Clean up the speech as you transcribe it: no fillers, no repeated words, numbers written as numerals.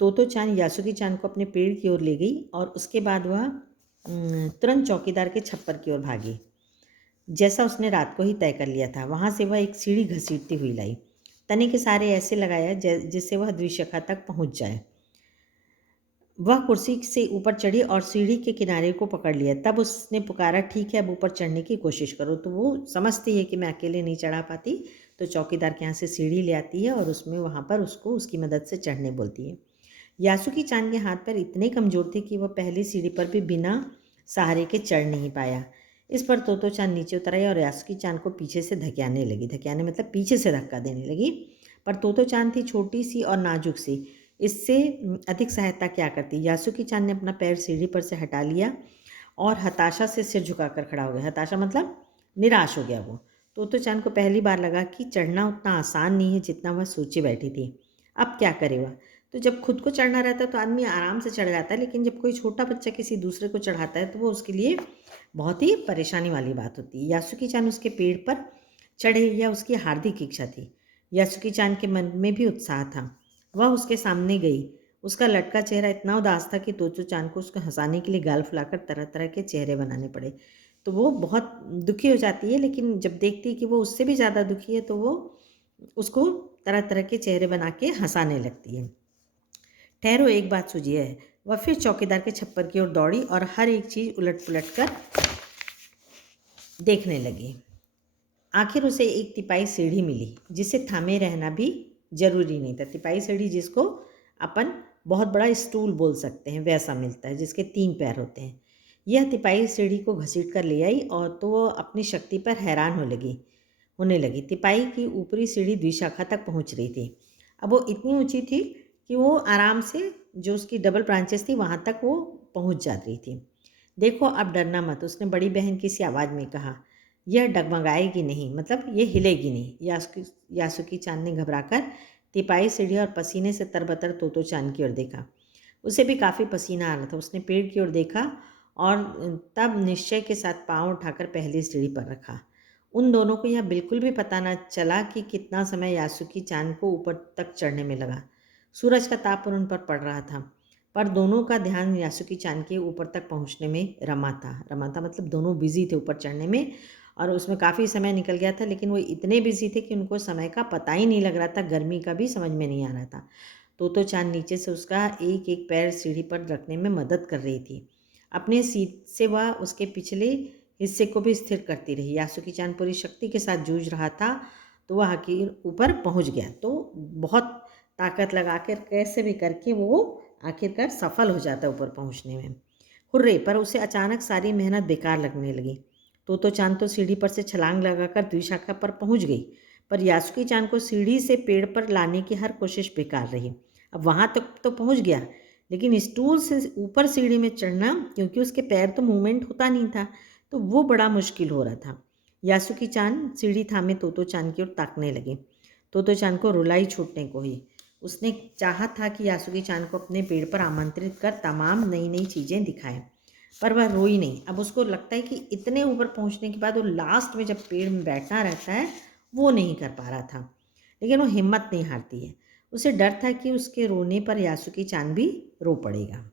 तोतो चान यासुकी चान को अपने पेड़ की ओर ले गई और उसके बाद वह तुरंत चौकीदार के छप्पर की ओर भागी, जैसा उसने रात को ही तय कर लिया था। वहाँ से वह एक सीढ़ी घसीटती हुई लाई, तने के सहारे ऐसे लगाया जिससे वह द्विशाखा तक पहुँच जाए। वह कुर्सी से ऊपर चढ़ी और सीढ़ी के किनारे को पकड़ लिया। तब उसने पुकारा, ठीक है, अब ऊपर चढ़ने की कोशिश करो। तो वो समझती है कि मैं अकेले नहीं चढ़ा पाती, तो चौकीदार के यहाँ से सीढ़ी ले आती है और उसमें वहाँ पर उसको उसकी मदद से चढ़ने बोलती है। यासुकी चान के हाथ पैर इतने कमज़ोर थे कि वह पहली सीढ़ी पर भी बिना सहारे के चढ़ नहीं पाया। इस पर तोतो चान नीचे उतर आई और यासुकी चान को पीछे से धकेलने लगी। धकेलने मतलब पीछे से धक्का देने लगी। पर तोतो चान थी छोटी सी और नाजुक सी, इससे अधिक सहायता क्या करती। यासुकी चान ने अपना पैर सीढ़ी पर से हटा लिया और हताशा से सिर झुकाकर खड़ा हो गया। हताशा मतलब निराश हो गया वो। तोतो चान को पहली बार लगा कि चढ़ना उतना आसान नहीं है जितना वह सोचे बैठी थी। अब क्या करे वह? तो जब खुद को चढ़ना रहता है तो आदमी आराम से चढ़ जाता है, लेकिन जब कोई छोटा बच्चा किसी दूसरे को चढ़ाता है तो वो उसके लिए बहुत ही परेशानी वाली बात होती है। यासुकी चान उसके पेड़ पर चढ़े, यह उसकी हार्दिक इच्छा थी। यासुकी चान के मन में भी उत्साह था। वह उसके सामने गई। उसका लटका चेहरा इतना उदास था कि तोतो चान को उसको हंसाने के लिए गाल फुलाकर तरह तरह के चेहरे बनाने पड़े। तो वो बहुत दुखी हो जाती है, लेकिन जब देखती है कि वो उससे भी ज़्यादा दुखी है तो वो उसको तरह तरह के चेहरे बना के हंसाने लगती है। ठहरो, एक बात सूझी है। वह फिर चौकीदार के छप्पर की ओर दौड़ी और हर एक चीज़ उलट पुलट कर देखने लगी। आखिर उसे एक तिपाई सीढ़ी मिली जिसे थामे रहना भी जरूरी नहीं था। तिपाई सीढ़ी जिसको अपन बहुत बड़ा स्टूल बोल सकते हैं, वैसा मिलता है, जिसके 3 पैर होते हैं। यह तिपाई सीढ़ी को घसीट कर ले आई और तो वो अपनी शक्ति पर हैरान होने लगी। तिपाई की ऊपरी सीढ़ी द्विशाखा तक पहुंच रही थी। अब वो इतनी ऊंची थी कि वो आराम से, जो उसकी डबल ब्रांचेस थी, वहाँ तक वो पहुँच जा रही थी। देखो, अब डरना मत, उसने बड़ी बहन की सी आवाज़ में कहा। यह डगमगाएगी नहीं, मतलब ये हिलेगी नहीं। यासुकी चान ने घबराकर तिपाई सीढ़ी और पसीने से तरबतर तोतो चान की ओर देखा। उसे भी काफ़ी पसीना आ रहा था। उसने पेड़ की ओर देखा और तब निश्चय के साथ पाँव उठाकर पहली सीढ़ी पर रखा। उन दोनों को यह बिल्कुल भी पता न चला कि कितना समय यासुकी चान को ऊपर तक चढ़ने में लगा। सूरज का ताप उन पर पड़ रहा था, पर दोनों का ध्यान यासुकी चान के ऊपर तक पहुंचने में रमा था मतलब दोनों बिजी थे ऊपर चढ़ने में, और उसमें काफ़ी समय निकल गया था। लेकिन वो इतने बिजी थे कि उनको समय का पता ही नहीं लग रहा था, गर्मी का भी समझ में नहीं आ रहा था। तोतो चान नीचे से उसका एक एक पैर सीढ़ी पर रखने में मदद कर रही थी। अपने सीट से वह उसके पिछले हिस्से को भी स्थिर करती रही। यासुकी चान पूरी शक्ति के साथ जूझ रहा था, तो वह आखिर ऊपर पहुंच गया। तो बहुत ताकत लगा कर कैसे भी करके वो आखिरकार सफल हो जाता ऊपर पहुंचने में। हुर्रे! पर उसे अचानक सारी मेहनत बेकार लगने लगी। तोतो चान तो सीढ़ी पर से छलांग लगाकर द्विशाखा पर पहुंच गई, पर यासुकी चान को सीढ़ी से पेड़ पर लाने की हर कोशिश बेकार रही। अब वहां तक तो पहुंच गया, लेकिन स्टूल से ऊपर सीढ़ी में चढ़ना, क्योंकि उसके पैर तो मूवमेंट होता नहीं था, तो वो बड़ा मुश्किल हो रहा था। यासुकी चान सीढ़ी थामे तोतो चान की ओर ताकने लगे। तोतो चान को रुलाई छूटने को हुई। उसने चाहा था कि यासुकी चान को अपने पेड़ पर आमंत्रित कर तमाम नई नई चीज़ें दिखाए, पर वह रोई नहीं। अब उसको लगता है कि इतने ऊपर पहुंचने के बाद वो लास्ट में जब पेड़ में बैठना रहता है, वो नहीं कर पा रहा था। लेकिन वो हिम्मत नहीं हारती है। उसे डर था कि उसके रोने पर यासुकी चान भी रो पड़ेगा।